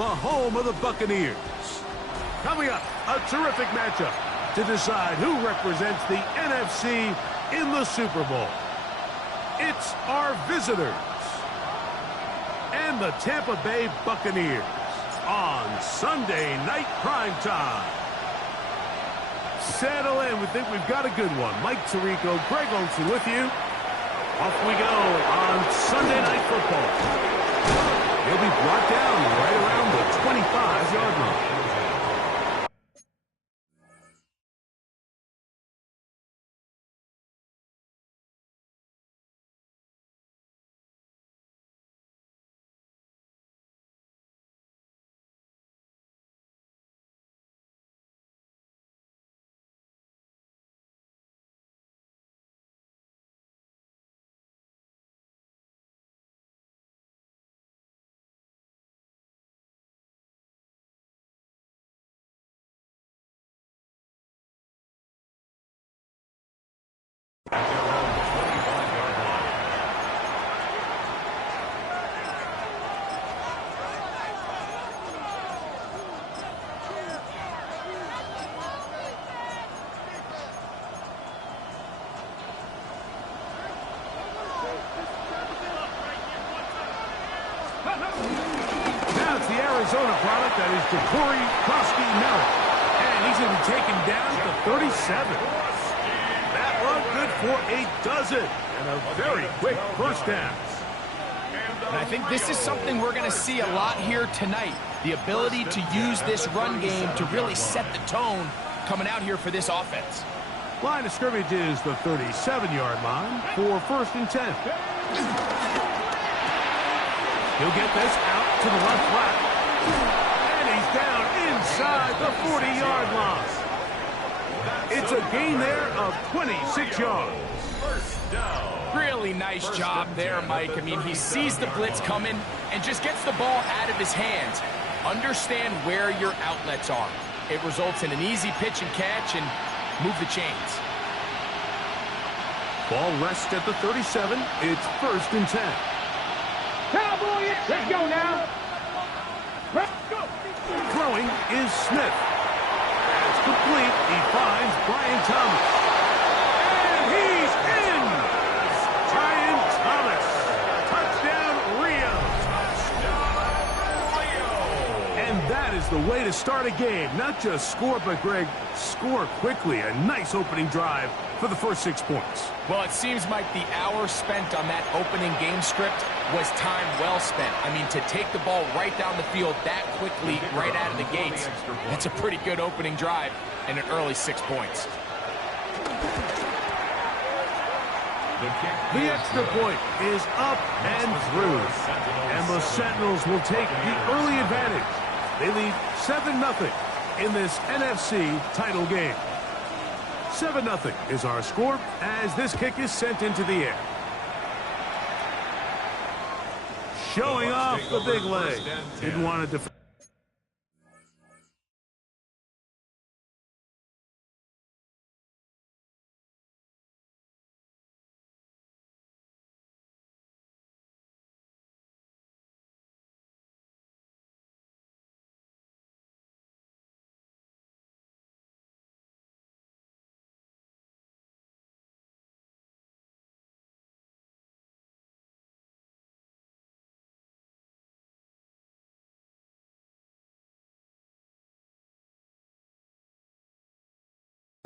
the home of the Buccaneers. Coming up, a terrific matchup to decide who represents the NFC in the Super Bowl. It's our visitors and the Tampa Bay Buccaneers on Sunday Night Primetime. Settle in. We think we've got a good one. Mike Tirico, Greg Olsen with you. Off we go on Sunday Night Football. He'll be brought down right around the 25-yard line. Now it's the Arizona product that is Ja'Cory Koski-Merritt. And he's going to be taken down to 37. That run good for a dozen. And a very quick first down. And I think this is something we're going to see a lot here tonight. The ability to use this run game to really set the tone coming out here for this offense. Line of scrimmage is the 37-yard line for 1st and 10. He'll get this out to the left flat. And he's down inside the 40-yard line. It's a gain there of 26 yards. Really nice job there, Mike. I mean, he sees the blitz coming and just gets the ball out of his hands. Understand where your outlets are. It results in an easy pitch and catch and move the chains. Ball rests at the 37. It's 1st and 10. Cowboys, let's go now. Let's go. Throwing is Smith. It's complete. He finds Brian Thomas. And he's in. Brian Thomas. Touchdown, Rio. And that is the way to start a game. Not just score, but, Greg, score quickly. A nice opening drive for the first 6 points. Well, it seems like the hour spent on that opening game script was time well spent. I mean, to take the ball right down the field that quickly, right out of the gates, that's a pretty good opening drive and an early 6 points. The extra point is up and through. And the Sentinels will take the early advantage. They lead 7-0 in this NFC title game. 7-0 is our score as this kick is sent into the air. Showing off the big leg. Didn't want to defend.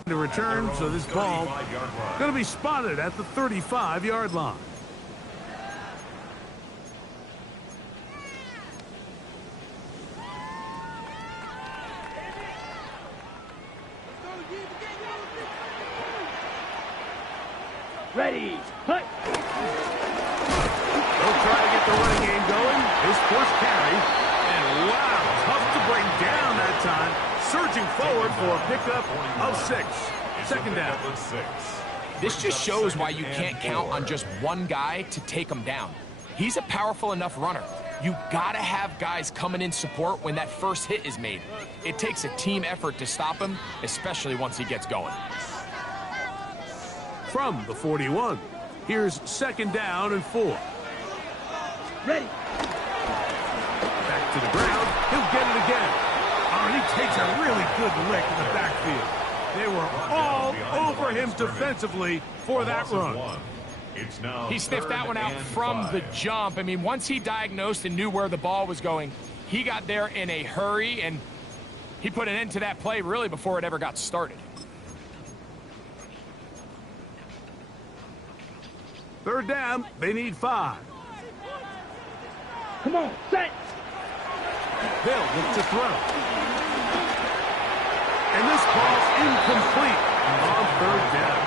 To return, so this ball going to be spotted at the 35-yard line. Ready. Hut. They'll try to get the running game going. His first carry. And wow, tough to bring down that time. Surging forward for a pickup of 6. 2nd down. This just shows why you can't count on just one guy to take him down. He's a powerful enough runner. You gotta have guys coming in support when that first hit is made. It takes a team effort to stop him, especially once he gets going. From the 41, here's 2nd down and 4. Ready. Back to the ground. He'll a really good lick in the backfield. They were all over him defensively for that run. He sniffed that one out from the jump. I mean, once he diagnosed and knew where the ball was going, he got there in a hurry, and he put an end to that play really before it ever got started. Third down, they need 5. Come on, set. They'll look to throw. And this ball's incomplete on 3rd down.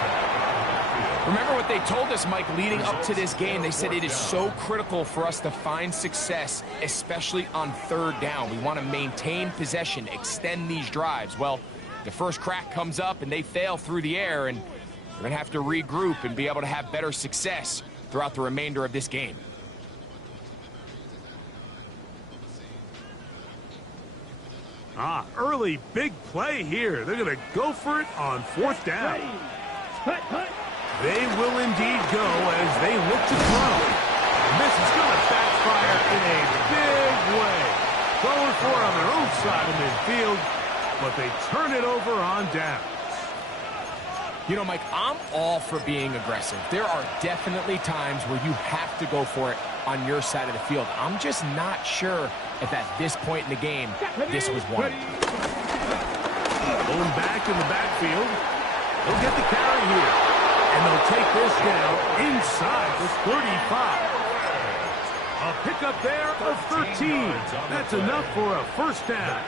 Remember what they told us, Mike, leading up to this game. They said it is so critical for us to find success, especially on 3rd down. We want to maintain possession, extend these drives. Well, the first crack comes up and they fail through the air, and we're going to have to regroup and be able to have better success throughout the remainder of this game. Early big play here. They're going to go for it on 4th down. They will indeed go as they look to throw. And this is going to backfire in a big way. Going for it on their own side of midfield, but they turn it over on downs. You know, Mike, I'm all for being aggressive. There are definitely times where you have to go for it on your side of the field. I'm just not sure if at this point in the game, this was one. Going back in the backfield. They'll get the carry here. And they'll take this down inside the 35. A pickup there of 13. That's enough for a 1st down.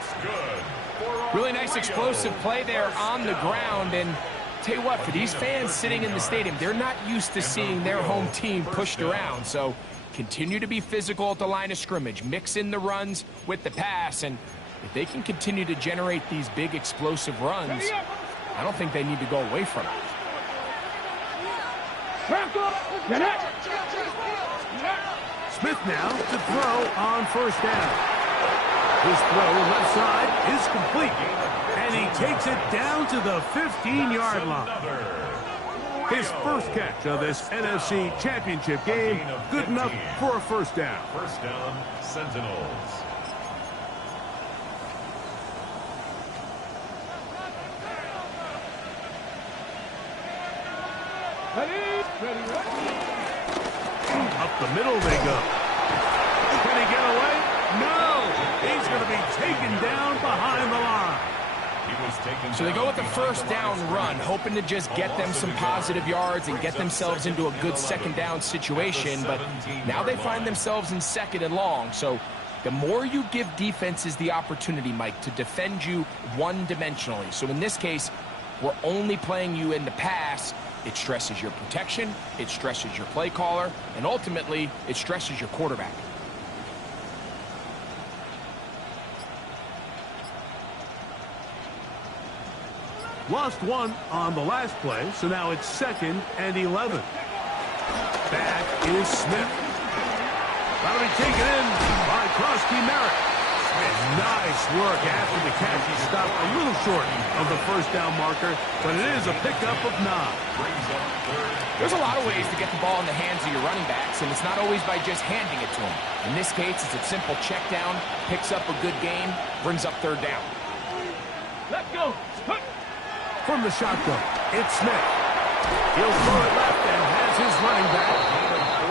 Really nice explosive play there on the ground. And tell you what, for these fans sitting in the stadium, they're not used to seeing their home team pushed around. So continue to be physical at the line of scrimmage. Mix in the runs with the pass. And if they can continue to generate these big explosive runs, I don't think they need to go away from it. Smith now to throw on 1st down. His throw left side is complete. And he takes it down to the 15-yard line. His first catch of this NFC Championship game, good enough for a 1st down. 1st down, Sentinels. Up the middle they go. Can he get away? No! He's going to be taken down behind the line. So they go with the 1st down run, hoping to just get them some positive yards and get themselves into a good 2nd down situation, but now they find themselves in 2nd and long. So the more you give defenses the opportunity, Mike, to defend you one-dimensionally. So in this case, we're only playing you in the pass. It stresses your protection, it stresses your play caller, and ultimately, it stresses your quarterback. Lost 1 on the last play, so now it's 2nd and 11. Back is Smith. That'll be taken in by Krosky Merritt. Nice work after the catch. He stopped a little short of the 1st down marker, but it is a pickup of 9. There's a lot of ways to get the ball in the hands of your running backs, and it's not always by just handing it to them. In this case, it's a simple check down, picks up a good gain, brings up 3rd down. Let's go. From the shotgun, it's Smith. He'll throw it left and has his running back.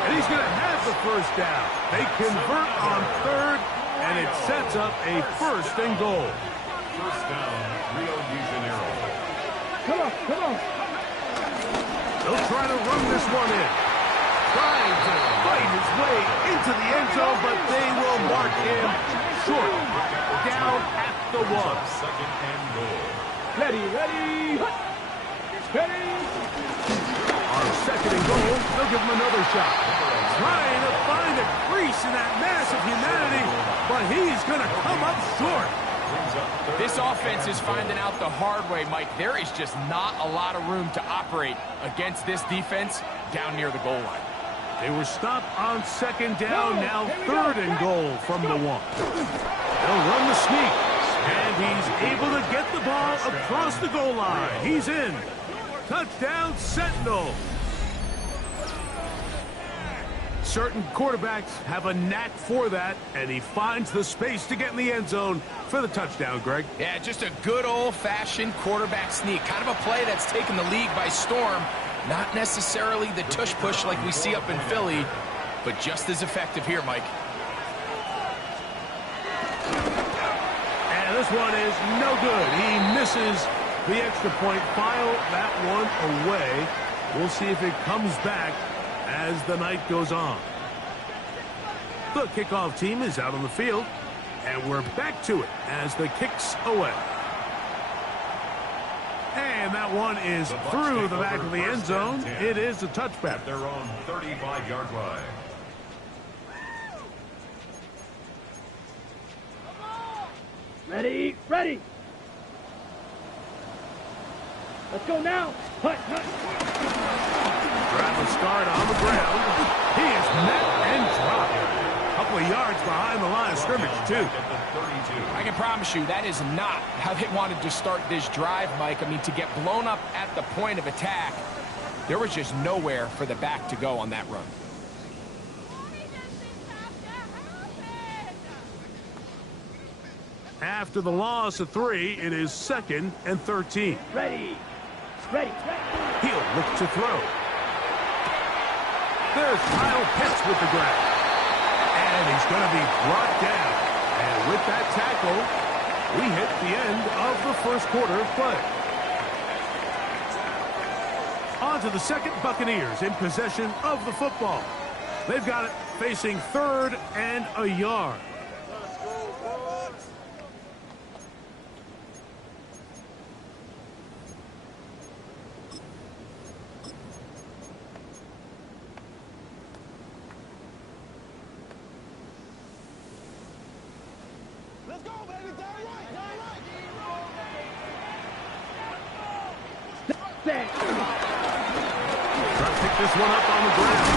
And he's going to have the 1st down. They convert on 3rd, and it sets up a 1st and goal. 1st down, Rio de Janeiro. Come on. They'll try to run this one in. Trying to fight his way into the end zone, but they will mark him short. Down at the 1. 2nd and goal. Ready. On 2nd and goal, they'll give him another shot. Trying to find a crease in that mass of humanity, but he's going to come up short. This offense is finding out the hard way, Mike. There is just not a lot of room to operate against this defense down near the goal line. They were stopped on 2nd down, now 3rd and goal from the 1. They'll run the sneak, and he's able to get the ball across the goal line. He's in. Touchdown, Sentinels. Certain quarterbacks have a knack for that, and he finds the space to get in the end zone for the touchdown, Greg. Yeah, just a good old-fashioned quarterback sneak. Kind of a play that's taken the league by storm. Not necessarily the tush-push like we see up in Philly, but just as effective here, Mike. And this one is no good. He misses the extra point. File that one away. We'll see if it comes back as the night goes on. The kickoff team is out on the field, and we're back to it as the kick's away. And that one is through the back of the end zone. It is a touchback. At their own 35-yard line. Ready, ready. Let's go now. Hut, hut. Travis Scott on the ground. He is met and dropped. A couple of yards behind the line of scrimmage, too. I can promise you that is not how they wanted to start this drive, Mike. I mean, to get blown up at the point of attack, there was just nowhere for the back to go on that run. After the loss of 3, it is 2nd and 13. Ready, ready, ready. He'll look to throw. There's Kyle Pitts with the grab. And he's going to be brought down. And with that tackle, we hit the end of the first quarter of play. On to the second. Buccaneers in possession of the football. They've got it facing 3rd and a yard. Let's go, baby. Down right, down right. Trying to pick this one up on the ground.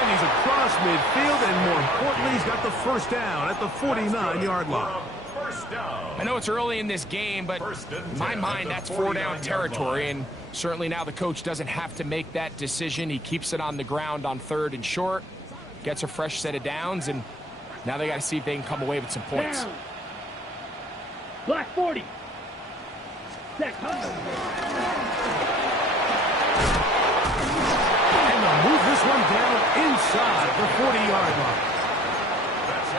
And he's across midfield, and more importantly, he's got the first down at the 49-yard line. First down. I know it's early in this game, but in my mind, that's 4-down territory, and certainly now the coach doesn't have to make that decision. He keeps it on the ground on 3rd and short, gets a fresh set of downs, and now they got to see if they can come away with some points. Down. Black 40. Set. And they'll move this one down inside the 40-yard line.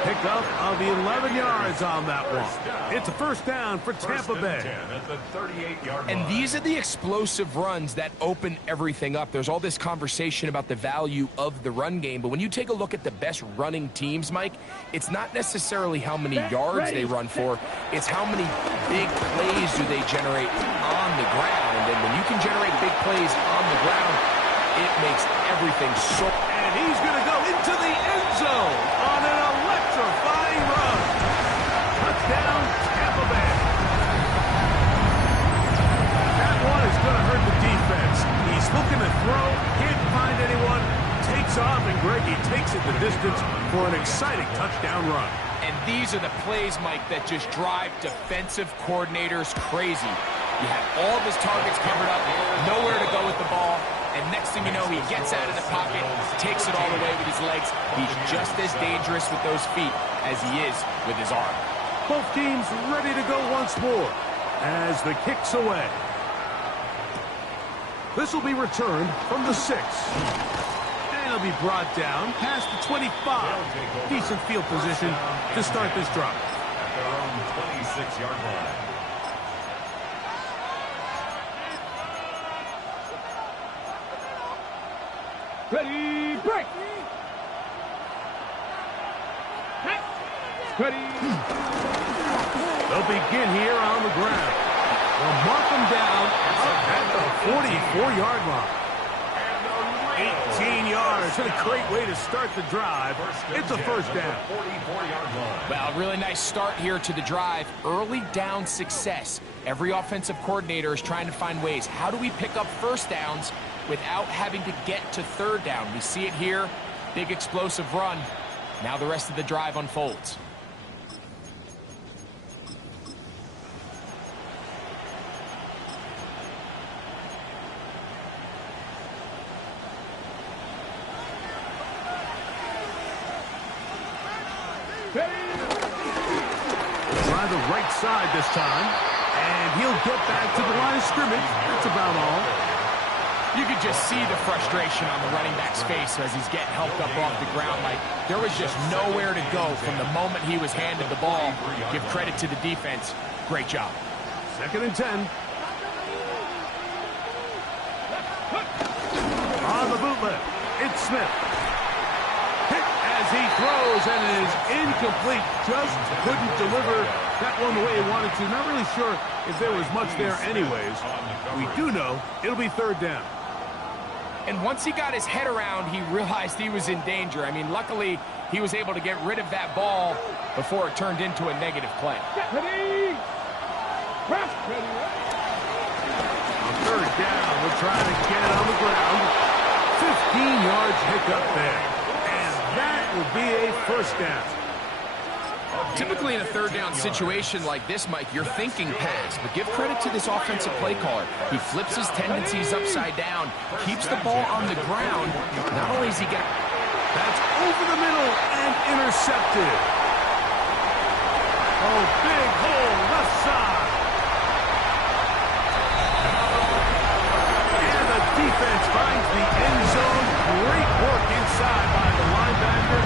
Pick up of 11 yards on that one. It's a first down for Tampa Bay. At the 38-yard line. And these are the explosive runs that open everything up. There's all this conversation about the value of the run game, but when you take a look at the best running teams, Mike, it's not necessarily how many yards they run for, it's how many big plays do they generate on the ground. And when you can generate big plays on the ground, it makes everything so... And he's going to go into the end zone on an electrifying run. Touchdown, Tampa Bay. That one is going to hurt the defense. He's looking to throw, can't find anyone, takes off, and Greggy takes it the distance for an exciting touchdown run. And these are the plays, Mike, that just drive defensive coordinators crazy. You have all of his targets covered up, nowhere to go with the ball, and next thing you know, he gets out of the pocket, takes it all away with his legs. He's just as dangerous with those feet as he is with his arm. Both teams ready to go once more as the kick's away. This will be returned from the 6. And it'll be brought down past the 25. Decent field position to start this drive. At their own 26-yard line. Ready, break. Ready. They'll begin here on the ground. They'll mark them down at the 44-yard line. 18 yards. And a great way to start the drive. It's a first down. 44-yard line. Well, really nice start here to the drive. Early down success. Every offensive coordinator is trying to find ways. How do we pick up first downs without having to get to 3rd down? We see it here. Big explosive run. Now the rest of the drive unfolds. by the right side this time. And he'll get back to the line of scrimmage. That's about all. You could just see the frustration on the running back's face as he's getting helped up off the ground. Like, there was just nowhere to go from the moment he was handed the ball. Give credit to the defense. Great job. 2nd and 10. On the bootleg, it's Smith. Hit as he throws, and it is incomplete. Just couldn't deliver that one the way he wanted to. Not really sure if there was much there anyways. We do know it'll be 3rd down. And once he got his head around, he realized he was in danger. I mean, luckily, he was able to get rid of that ball before it turned into a negative play. Ready. Press. Ready. On 3rd down, we're trying to get it on the ground. 15 yards hiccup there. And that will be a 1st down. Typically in a 3rd down situation like this, Mike, you're thinking pass, but give credit to this offensive play caller. He flips his tendencies upside down, keeps the ball on the ground. Not only is he got... That's over the middle and intercepted. Oh, big hole left side. And the defense finds the end zone. Great work inside by the linebacker.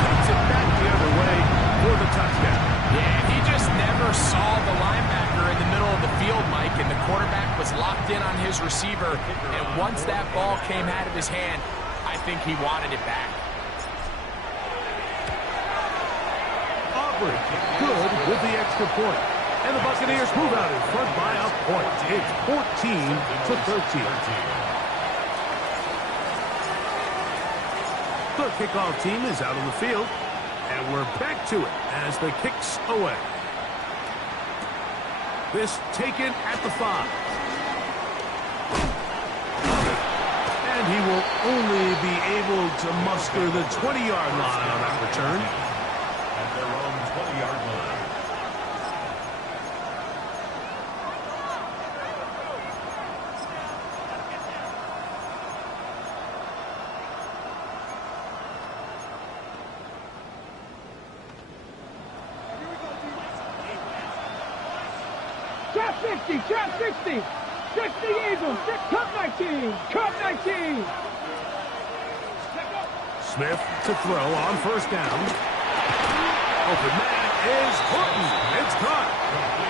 Takes it back the other way for the touchdown. Yeah, he just never saw the linebacker in the middle of the field, Mike, and the quarterback was locked in on his receiver. And once that ball came out of his hand, I think he wanted it back. Aubrey, good with the extra point. And the Buccaneers move out in front by a point. It's 14-13. The kickoff team is out on the field. And we're back to it as the kick's away. This taken at the 5. And he will only be able to muster the 20-yard line on that return. At their own 20-yard line. Trap 60, trap 60. 60 Eagles, cut 19, cut 19. Smith to throw on 1st down. Open man is Horton. It's caught.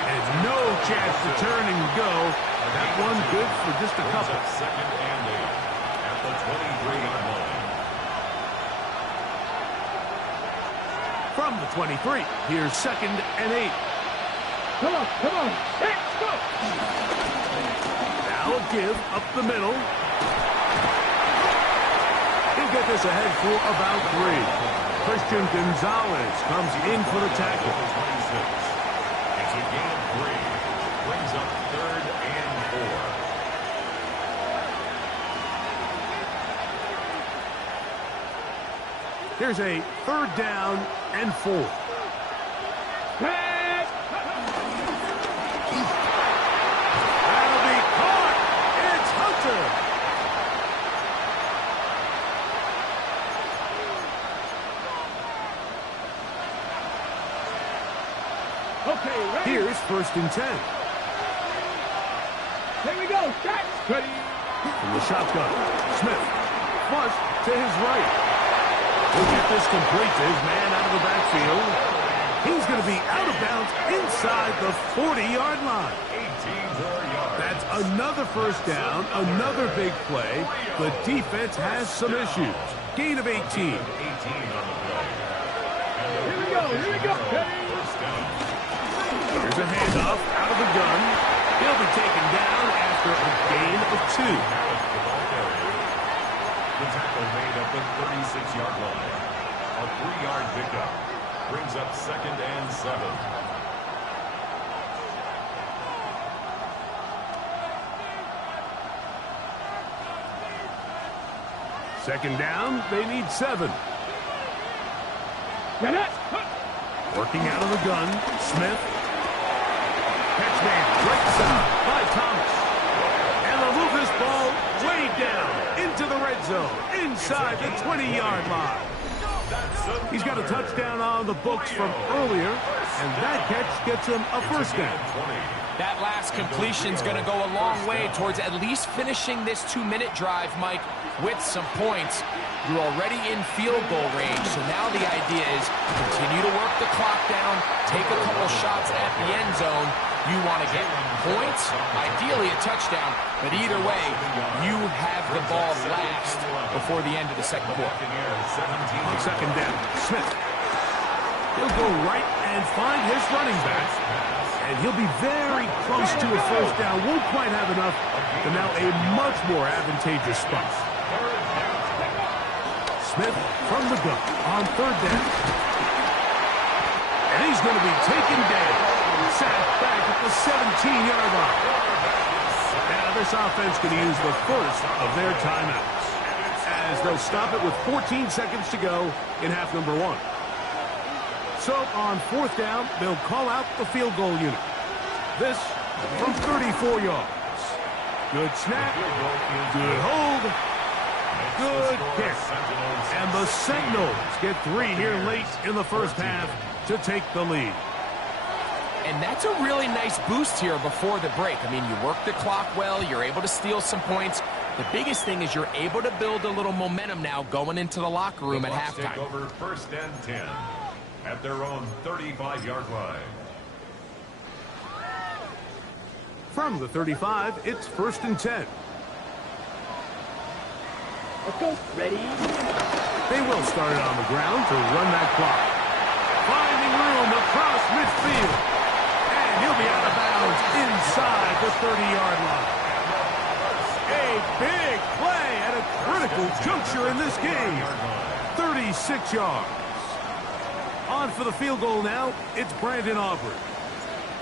And no chance to turn and go. That one good for just a couple. 2nd and 8 at the 23-yard line. From the 23, here's 2nd and 8. Come on, let's go. Now a give up the middle. He'll get this ahead for about 3. Christian Gonzalez comes in for the tackle. 26. It's a gain of 3. Brings up 3rd and 4. Here's a 3rd down and 4. Pass. That'll be caught. It's Hunter. Okay, ready. Here's 1st and 10. Here we go, set. Ready. From the shotgun, Smith flush to his right. He'll get this complete to his man out of the backfield. He's going to be out of bounds inside the 40-yard line. 18 more yards. That's another 1st down, another big play. The defense has some issues. Gain of 18. 18 on the play. Here we go, ready. First down. Here's a handoff out of the gun. He'll be taken down after a gain of 2. The ball carrier. The tackle made at the 36-yard line. A 3-yard pickup. Brings up 2nd and 7. Second down, they need 7. Get it. Working out of the gun, Smith. Catch man, right side by Thomas. And they'll move this ball way down into the red zone, inside the 20-yard line. He's got a touchdown on the books from earlier, and that catch gets him a first down. That last completion's going to go a long way towards at least finishing this 2-minute drive, Mike, with some points. You're already in field goal range, so now the idea is continue to work the clock down, take a couple shots at the end zone. You want to get points, ideally a touchdown, but either way, you have the ball last before the end of the second quarter. On second down, Smith. He'll go right and find his running back, and he'll be very close to a first down. Won't quite have enough, but now a much more advantageous spot. Smith from the gun on third down. And he's going to be taken down. Sacked back at the 17-yard line. Now this offense going to use the first of their timeouts, as they'll stop it with 14 seconds to go in half number 1. So on fourth down, they'll call out the field goal unit. This from 34 yards. Good snap. Good hold. Good kick. And the Sentinels get 3 here late in the first half to take the lead. And that's a really nice boost here before the break. I mean, you work the clock well, you're able to steal some points. The biggest thing is you're able to build a little momentum now going into the locker room at halftime. Take over first and 10 at their own 35-yard line. From the 35, it's first and 10. Let's go. Ready? They will start it on the ground to run that clock. Finding room across midfield. And he'll be out of bounds inside the 30-yard line. A big play at a critical juncture in this game. 36 yards. On for the field goal now, it's Brandon Aubrey.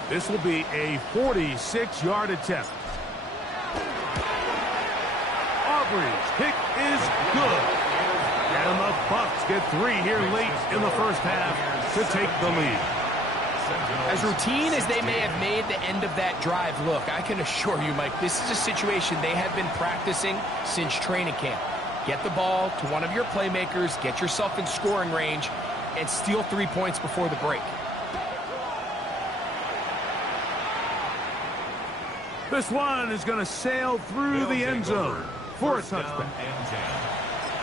This will be a 46-yard attempt. Aubrey's kick is good. And the Bucs get 3 here late in the first half to take the lead. As routine as they may have made the end of that drive look, I can assure you, Mike, this is a situation they have been practicing since training camp. Get the ball to one of your playmakers, get yourself in scoring range, and steal 3 points before the break. This one is going to sail through the end zone for a touchback.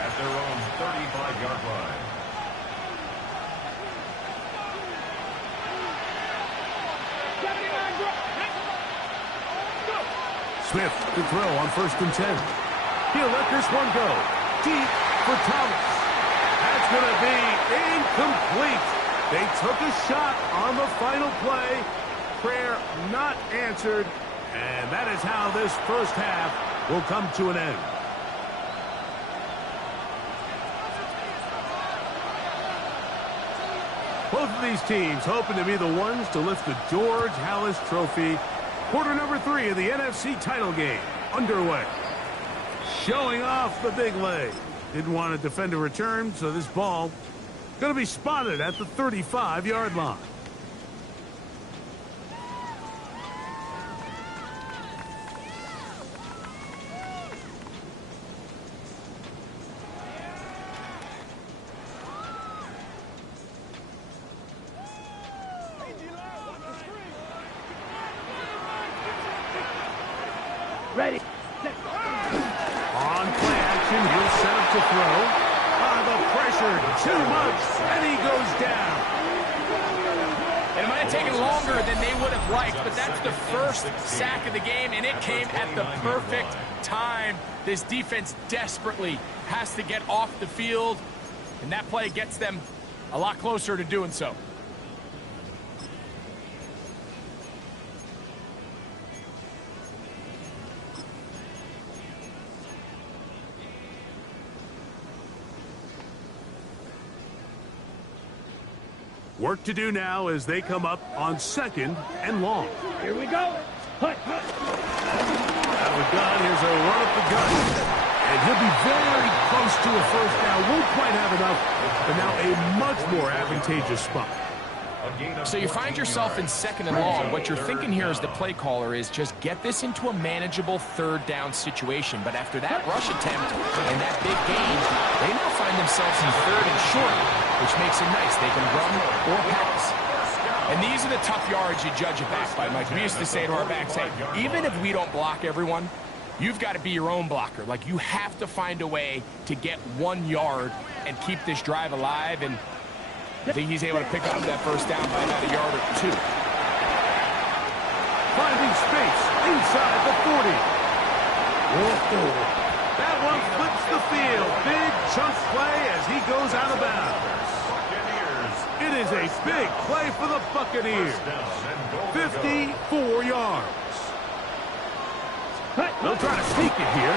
At their own 35-yard line. Smith to throw on first and 10. He'll let this one go. Deep for Thomas. That's going to be incomplete. They took a shot on the final play. Prayer not answered. And that is how this first half will come to an end. Both of these teams hoping to be the ones to lift the George Halas Trophy. Quarter number 3 of the NFC title game underway. Showing off the big leg. Didn't want to defend a return, so this ball going to be spotted at the 35-yard line. Ready. On play action, he'll set up to throw. The pressure, too much, and he goes down. And it might have taken longer than they would have liked, but that's the first sack of the game, and it came at the perfect time. This defense desperately has to get off the field, and that play gets them a lot closer to doing so. Work to do now as they come up on second and long. Here we go. Hut, hut. Out of the gun, here's a run up the gut. And he'll be very close to a first down. Won't quite have enough, but now a much more advantageous spot. So you find yourself in 2nd and long. What you're thinking here as the play caller is just get this into a manageable 3rd down situation. But after that rush attempt and that big gain, they now find themselves in 3rd and short, which makes it nice. They can run or pass. And these are the tough yards you judge a back by, Mike. We used to say to our backs, hey, even if we don't block everyone, you've got to be your own blocker. Like, you have to find a way to get 1 yard and keep this drive alive. And I think he's able to pick up that 1st down by about a yard or 2. Finding space inside the 40. That one flips the field. Big chunk play as he goes out of bounds. It is a big play for the Buccaneers. 54 yards. They'll try to sneak it here.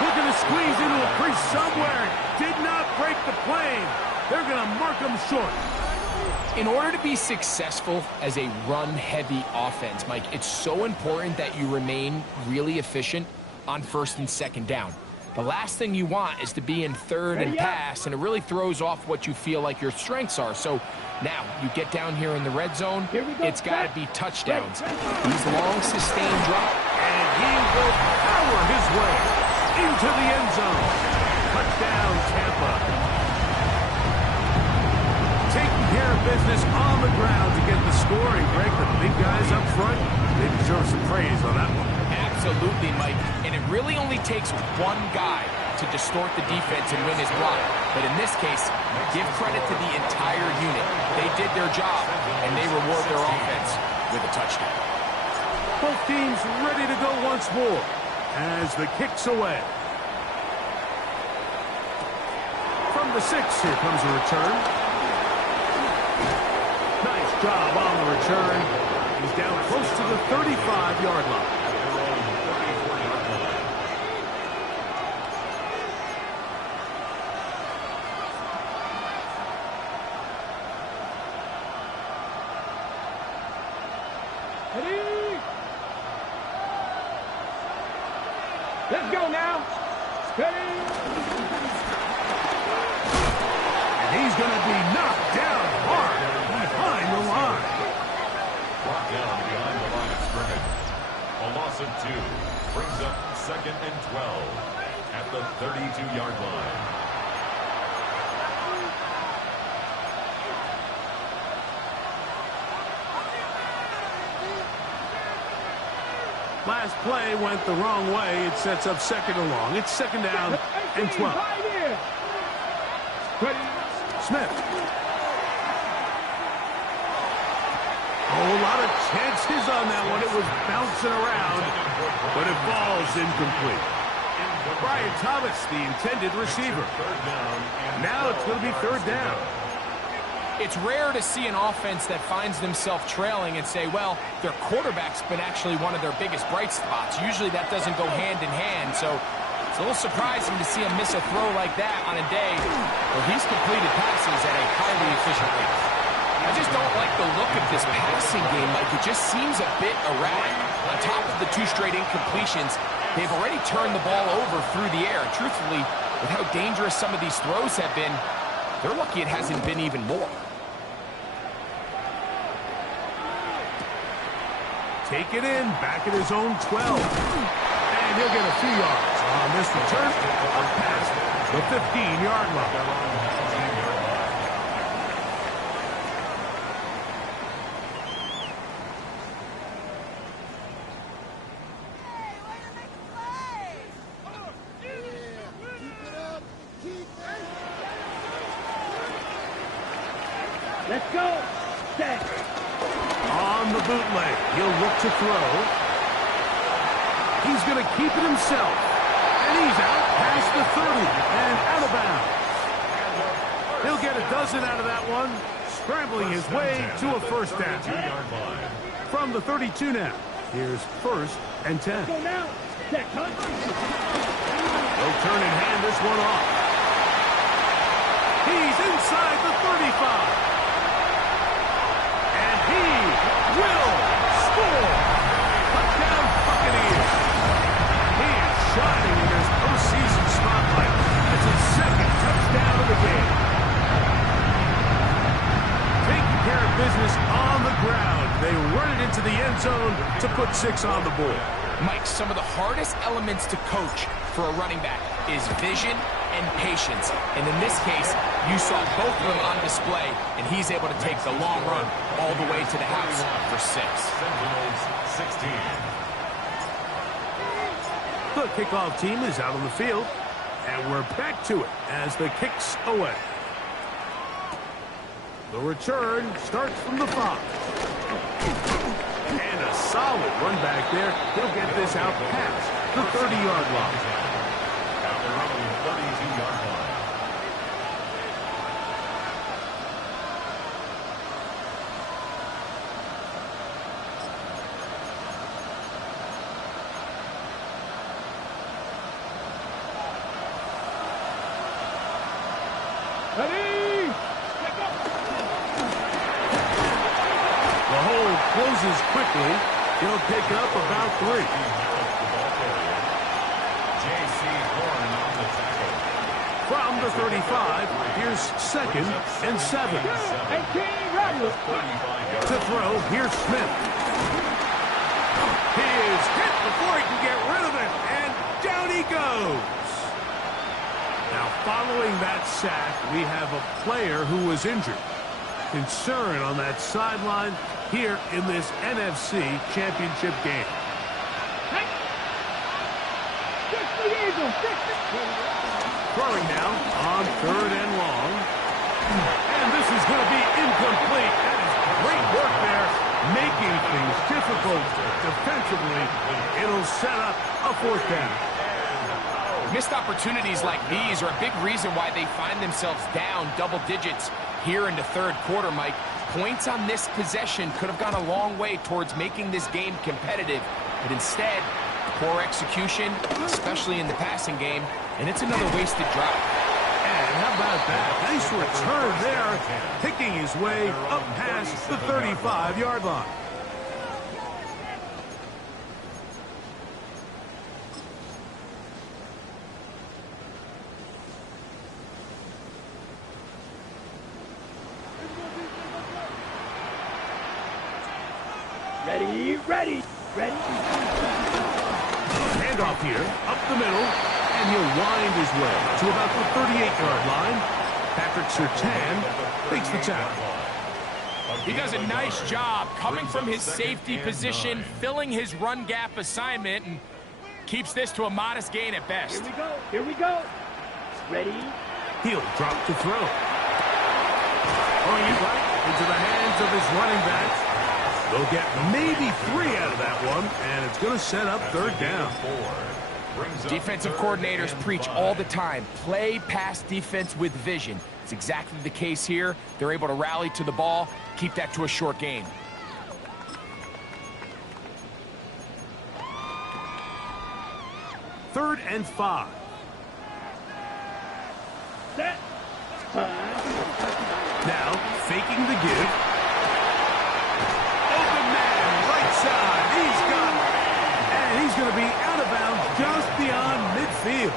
Looking to squeeze into a crease somewhere. Did not break the plane. They're going to mark them short. In order to be successful as a run-heavy offense, Mike, it's so important that you remain really efficient on 1st and 2nd down. The last thing you want is to be in 3rd and pass, and it really throws off what you feel like your strengths are. So now you get down here in the red zone, it's got to be touchdowns. These long, sustained drops. And he will power his way into the end zone. Touchdown, Tampa. Taking care of business on the ground to get the scoring. Greg, the big guys up front, they deserve some praise on that one. Absolutely, Mike. And it really only takes one guy to distort the defense and win his block. But in this case, give credit to the entire unit. They did their job, and they reward their offense with a touchdown. Both teams ready to go once more as the kick's away. From the 6, here comes a return. Nice job on the return. He's down close to the 35-yard line. Let's go now. Ready. And he's going to be knocked down hard behind the line. Brought down behind the line of scrimmage. A loss of 2 brings up 2nd and 12 at the 32-yard line. Last play went the wrong way. It sets up 2nd and long. It's 2nd down and 12. Smith. Oh, a lot of chances on that one. It was bouncing around, but it falls incomplete. Brian Thomas, the intended receiver. Now it's going to be 3rd down. It's rare to see an offense that finds themselves trailing and say, well, their quarterback's been actually one of their biggest bright spots. Usually that doesn't go hand in hand, so it's a little surprising to see him miss a throw like that on a day where he's completed passes at a highly efficient rate. I just don't like the look of this passing game. Like, it just seems a bit erratic. On top of the 2 straight incompletions, they've already turned the ball over through the air. Truthfully, with how dangerous some of these throws have been, they're lucky it hasn't been even more. Take it in, back at his own 12. And he'll get a few yards on this return up past the 15-yard line. Let's go. Set. On the bootleg, he'll look to throw. He's going to keep it himself. And he's out past the 30 and out of bounds. He'll get a dozen out of that one, scrambling his way to a 1st down. From the 32 now, here's 1st and 10. Go now. Set. They'll turn and hand this one off. He's inside the 35. And he will score. Touchdown, Buccaneers. He is shining in his postseason spotlight. That's his 2nd touchdown of the game. Taking care of business into the end zone to put 6 on the board. Mike, some of the hardest elements to coach for a running back is vision and patience. And in this case, you saw both of them on display, and he's able to take the long run all the way to the house for 6. Sentinels 16. The kickoff team is out on the field, and we're back to it as the kick's away. The return starts from the 5. And a solid run back there. He'll get this out past the 30-yard line. At their own 32-yard line. Ready? The hold closes quickly. He'll pick up about 3. J.C. Horn on the tackle. From the 35, here's 2nd and 7. 18, ready. 35 To throw, here's Smith. He is hit before he can get rid of it, and down he goes. Now, following that sack, we have a player who was injured. Concern on that sideline here in this NFC Championship game. Throwing now on 3rd and long. And this is going to be incomplete. That is great work there, making things difficult defensively. It'll set up a 4th down. Missed opportunities like these are a big reason why they find themselves down double digits here in the 3rd quarter, Mike. Points on this possession could have gone a long way towards making this game competitive, but instead, poor execution, especially in the passing game, and it's another wasted drive. And how about that? Nice return there, picking his way up past the 35-yard line. Ready. Handoff here, up the middle, and he'll wind his way to about the 38-yard line. Patrick Surtain takes the tackle. He does a nice job coming from his safety position, filling his run gap assignment, and keeps this to a modest gain at best. Here we go. Ready? He'll drop to throw. Throwing it right into the hands of his running backs. They'll get maybe 3 out of that one, and it's going to set up 3rd down. Defensive coordinators preach all the time, play pass defense with vision. It's exactly the case here. They're able to rally to the ball, keep that to a short gain. Third and 5. Set. Now, faking the give. Open man, right side. He's got it. And he's going to be out of bounds just beyond midfield.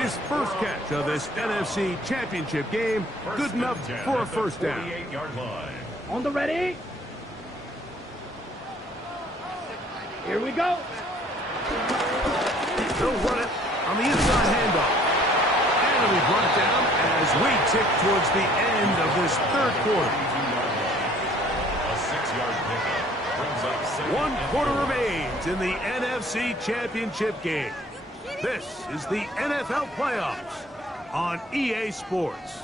His first catch of this NFC Championship game, good enough for a 1st down. On the ready. Here we go. They'll run it on the inside handoff. And it'll be brought down as we tick towards the end of this 3rd quarter. A 6-yard pickup brings up 1 quarter remains in the NFC Championship game. This is the NFL playoffs on EA Sports.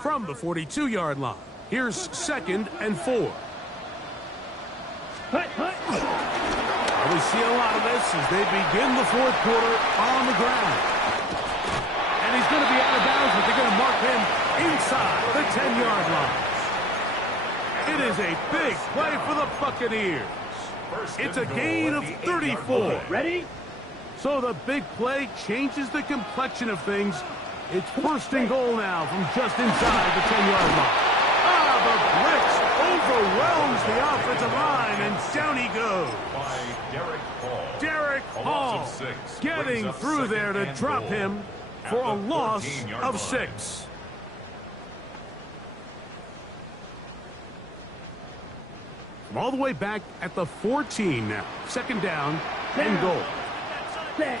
From the 42-yard line, here's 2nd and 4. Hut. We see a lot of this as they begin the 4th quarter on the ground. And he's going to be out of bounds, but they're going to mark him inside the 10-yard line. It is a big play for the Buccaneers. It's a gain of 34. Ready? So the big play changes the complexion of things. It's 1st and goal now from just inside the 10-yard line. The blitz overwhelms the offensive line, and down he goes. By Derek Hall. Derek A Hall loss of 6. getting Brings up through there to second and drop goal him at for a the loss 14-yard of line. 6. From all the way back at the 14 now. Second down and goal. Set.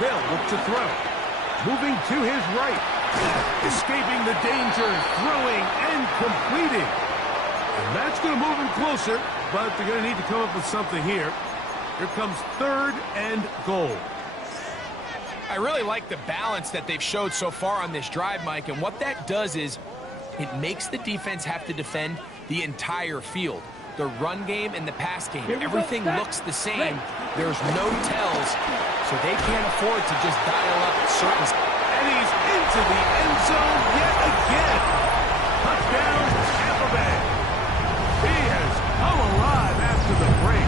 They'll look to throw. Moving to his right. Escaping the danger, throwing and completing. And that's going to move him closer, but they're going to need to come up with something here. Here comes third and goal. I really like the balance that they've showed so far on this drive, Mike, and what that does is it makes the defense have to defend the entire field. The run game and the pass game, everything looks the same. There's no tells, so they can't afford to just dial up certain. And he's into the end zone yet again. Touchdown, Tampa Bay. He has come alive after the break.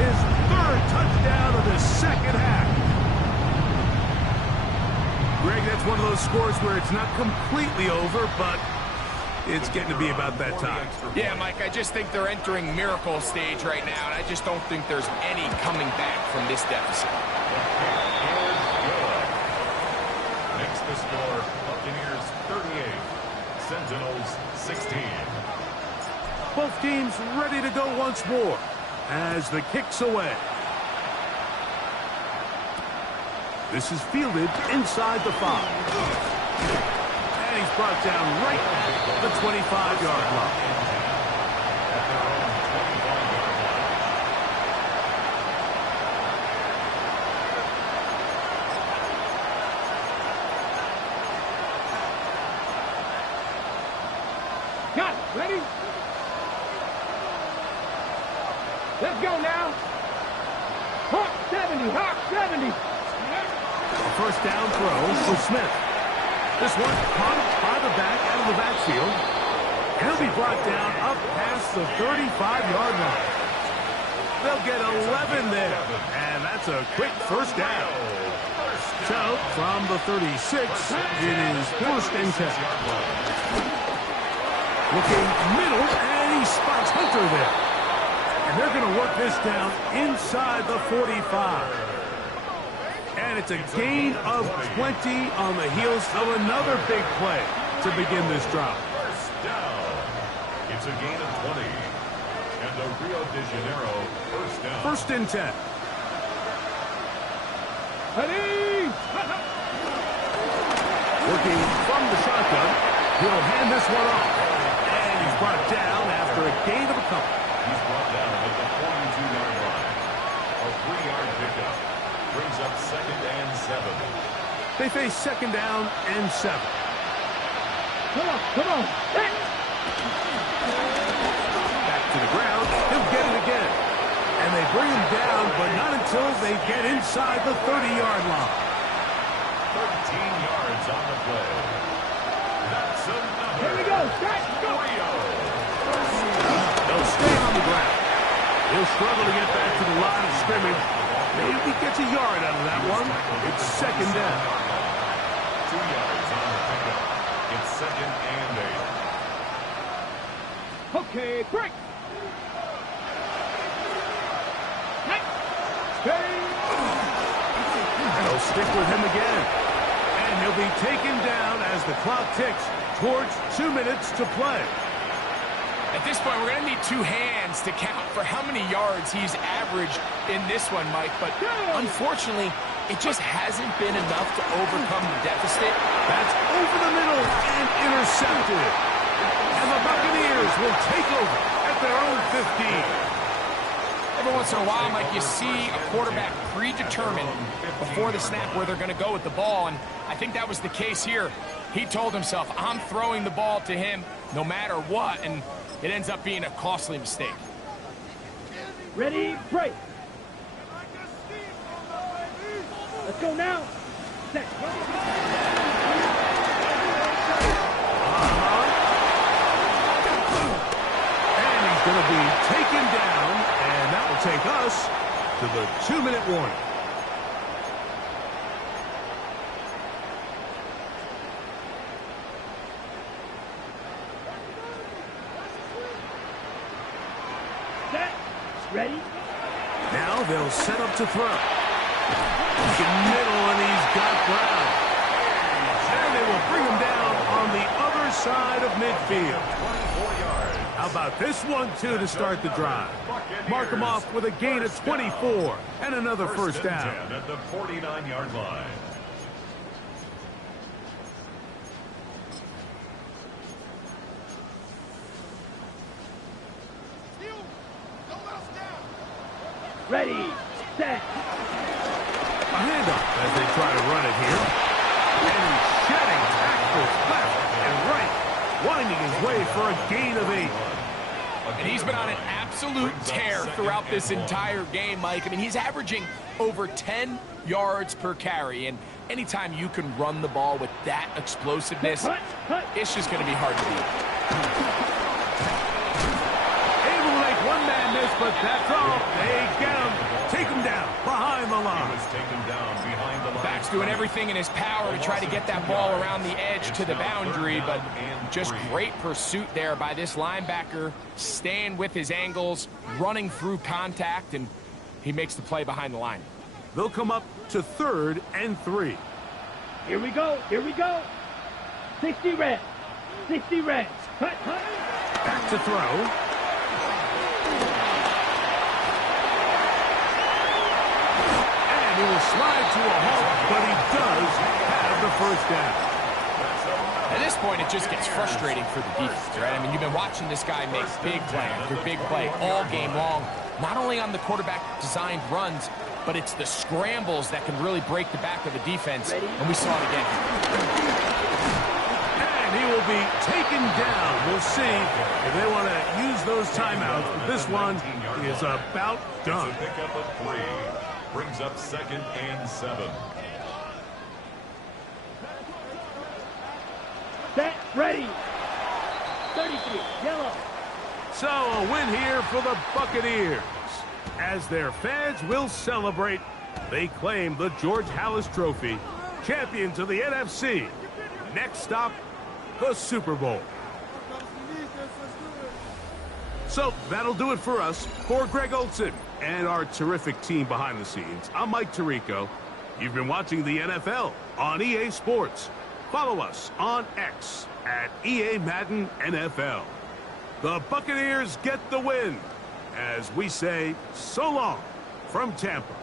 His third touchdown of the second half. Greg, that's one of those scores where it's not completely over, but it's getting to be about that time. Yeah, Mike, I just think they're entering miracle stage right now, and I just don't think there's any coming back from this deficit. Makes the score Buccaneers 38, Sentinels 16. Both teams ready to go once more as the kick's away. This is fielded inside the 5. And he's brought down right at the 25-yard line. At their own 25-yard line. Got it. Ready? Let's go now. Hawk 70. Hawk 70. A first down throw for Smith. This one caught by the back out of the backfield. He'll be brought down up past the 35-yard line. They'll get 11 there. And that's a quick first down. So, from the 36, it is first and 10. Looking middle, and he spots Hunter there. And they're going to work this down inside the 45. And it's a gain of 20 on the heels of another big play to begin this drive. First down. It's a gain of 20. And the Rio de Janeiro first down. First and 10. Ready? Working from the shotgun. He'll hand this one off. And he's brought down after a gain of a couple. He's brought down at the 42-yard line. A 3-yard pickup. Brings up second and 7. They face second down and 7. Come on, come on. Back to the ground. He'll get it again. And they bring him down, but not until they get inside the 30-yard line. 13 yards on the play. That's another. Here we go. Start. Go. Rio. They'll stay on the ground. He'll struggle to get back to the line of scrimmage. Maybe he gets a yard out of that one. It's second down. 2 yards on the pickup. It's second and 8. Okay, break. Steady. They'll stick with him again. And he'll be taken down as the clock ticks towards 2 minutes to play. At this point, we're going to need 2 hands to count for how many yards he's averaged in this one, Mike. But unfortunately, it just hasn't been enough to overcome the deficit. That's over the middle and intercepted. And the Buccaneers will take over at their own 15. Every once in a while, Mike, you see a quarterback predetermined before the snap where they're going to go with the ball, and I think that was the case here. He told himself, I'm throwing the ball to him no matter what, and it ends up being a costly mistake. Ready, break. Let's go now. Set. And he's going to be taken down, and that will take us to the 2-minute warning. Ready? Now they'll set up to throw. Middle, and he's got ground. And they will bring him down on the other side of midfield. 24 yards. How about this one, too, to start the drive? Mark him off with a gain of 24 and another first down. 10 at the 49-yard line. Ready, set. A handoff as they try to run it here. And he's shedding tackles left and right, winding his way for a gain of 8. And he's been on an absolute tear throughout this entire game, Mike. I mean, he's averaging over 10 yards per carry. And anytime you can run the ball with that explosiveness, it's just going to be hard to beat. Able to make one man miss, but that's all. They get him. Take him down behind the line. He was taken down behind the line. Back's doing everything in his power to try to get that ball around the edge to the boundary, but just great pursuit there by this linebacker, staying with his angles, running through contact, and he makes the play behind the line. They'll come up to 3rd and 3. Here we go, here we go. 60 reps, 60 reps. Hut, hut. Back to throw. And he will slide to a halt, but he does have the first down. At this point, it just gets frustrating for the defense, right? I mean, you've been watching this guy make big play after big play all game long, not only on the quarterback-designed runs, but it's the scrambles that can really break the back of the defense, and we saw it again. And he will be taken down. We'll see if they want to use those timeouts, but this one is about done. It's a pickup of 3. Brings up 2nd and 7. Set, ready. 33, yellow. So a win here for the Buccaneers. As their fans will celebrate, they claim the George Halas Trophy, champions of the NFC. Next stop, the Super Bowl. So that'll do it for us. For Greg Olson and our terrific team behind the scenes, I'm Mike Tirico. You've been watching the NFL on EA Sports. Follow us on X at EA Madden NFL. The Buccaneers get the win as we say so long from Tampa.